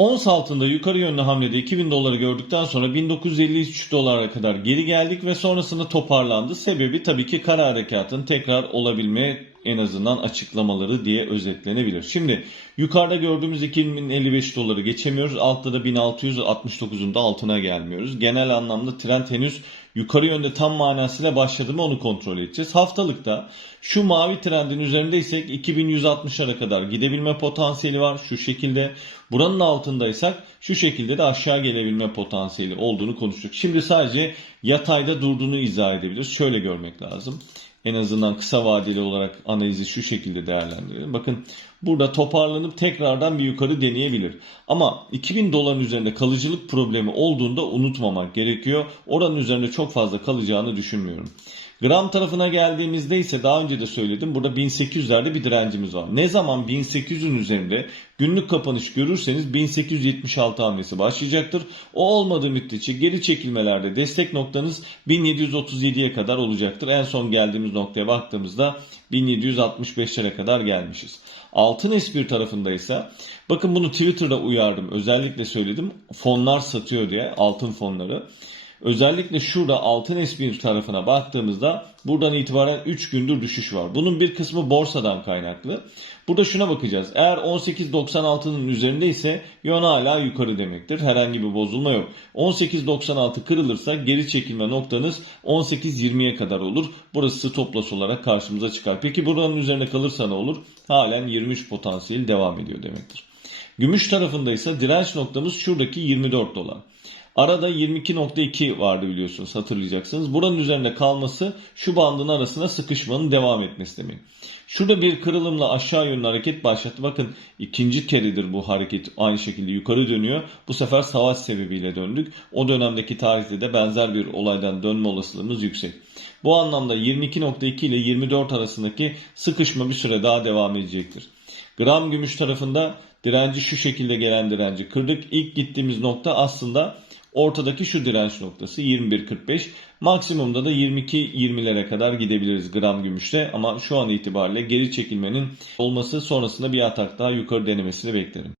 Ons altında yukarı yönlü hamlede 2000 doları gördükten sonra 1953 dolara kadar geri geldik ve sonrasında toparlandı. Sebebi tabii ki kara harekatın tekrar olabilme en azından açıklamaları diye özetlenebilir. Şimdi yukarıda gördüğümüz 2055 doları geçemiyoruz. Altta da 1669'un da altına gelmiyoruz. Genel anlamda trend henüz yukarı yönde tam manasıyla başladı mı onu kontrol edeceğiz. Haftalıkta şu mavi trendin üzerindeysek 2160'lara kadar gidebilme potansiyeli var şu şekilde. Buranın altındaysak şu şekilde de aşağı gelebilme potansiyeli olduğunu konuştuk. Şimdi sadece yatayda durduğunu izah edebiliriz. Şöyle görmek lazım. En azından kısa vadeli olarak analizi şu şekilde değerlendirelim. Bakın burada toparlanıp tekrardan bir yukarı deneyebilir. Ama 2000 doların üzerinde kalıcılık problemi olduğunda unutmamak gerekiyor. Oranın üzerinde çok fazla kalacağını düşünmüyorum. Gram tarafına geldiğimizde ise daha önce de söyledim burada 1800'lerde bir direncimiz var. Ne zaman 1800'ün üzerinde günlük kapanış görürseniz 1876 hamlesi başlayacaktır. O olmadığı müddetçe geri çekilmelerde destek noktanız 1737'ye kadar olacaktır. En son geldiğimiz noktaya baktığımızda 1765'lere kadar gelmişiz. Altın S1 tarafında ise bakın bunu Twitter'da uyardım. Özellikle söyledim. Fonlar satıyor diye altın fonları. Özellikle şurada altın S1 tarafına baktığımızda buradan itibaren 3 gündür düşüş var. Bunun bir kısmı borsadan kaynaklı. Burada şuna bakacağız. Eğer 18.96'nın üzerinde ise yön hala yukarı demektir. Herhangi bir bozulma yok. 18.96 kırılırsa geri çekilme noktanız 18.20'ye kadar olur. Burası stop loss olarak karşımıza çıkar. Peki buranın üzerine kalırsa ne olur? Halen 23 potansiyel devam ediyor demektir. Gümüş tarafında ise direnç noktamız şuradaki 24 dolar. Arada 22.2 vardı biliyorsunuz hatırlayacaksınız. Buranın üzerinde kalması şu bandın arasına sıkışmanın devam etmesi demek. Şurada bir kırılımla aşağı yönlü hareket başlattı. Bakın ikinci keredir bu hareket aynı şekilde yukarı dönüyor. Bu sefer savaş sebebiyle döndük. O dönemdeki tarihte de benzer bir olaydan dönme olasılığımız yüksek. Bu anlamda 22.2 ile 24 arasındaki sıkışma bir süre daha devam edecektir. Gram gümüş tarafında direnci şu şekilde gelen direnci kırdık. İlk gittiğimiz nokta aslında ortadaki şu direnç noktası 21.45. Maksimumda da 22.20'lere kadar gidebiliriz gram gümüşte ama şu an itibariyle geri çekilmenin olması sonrasında bir atak daha yukarı denemesini beklerim.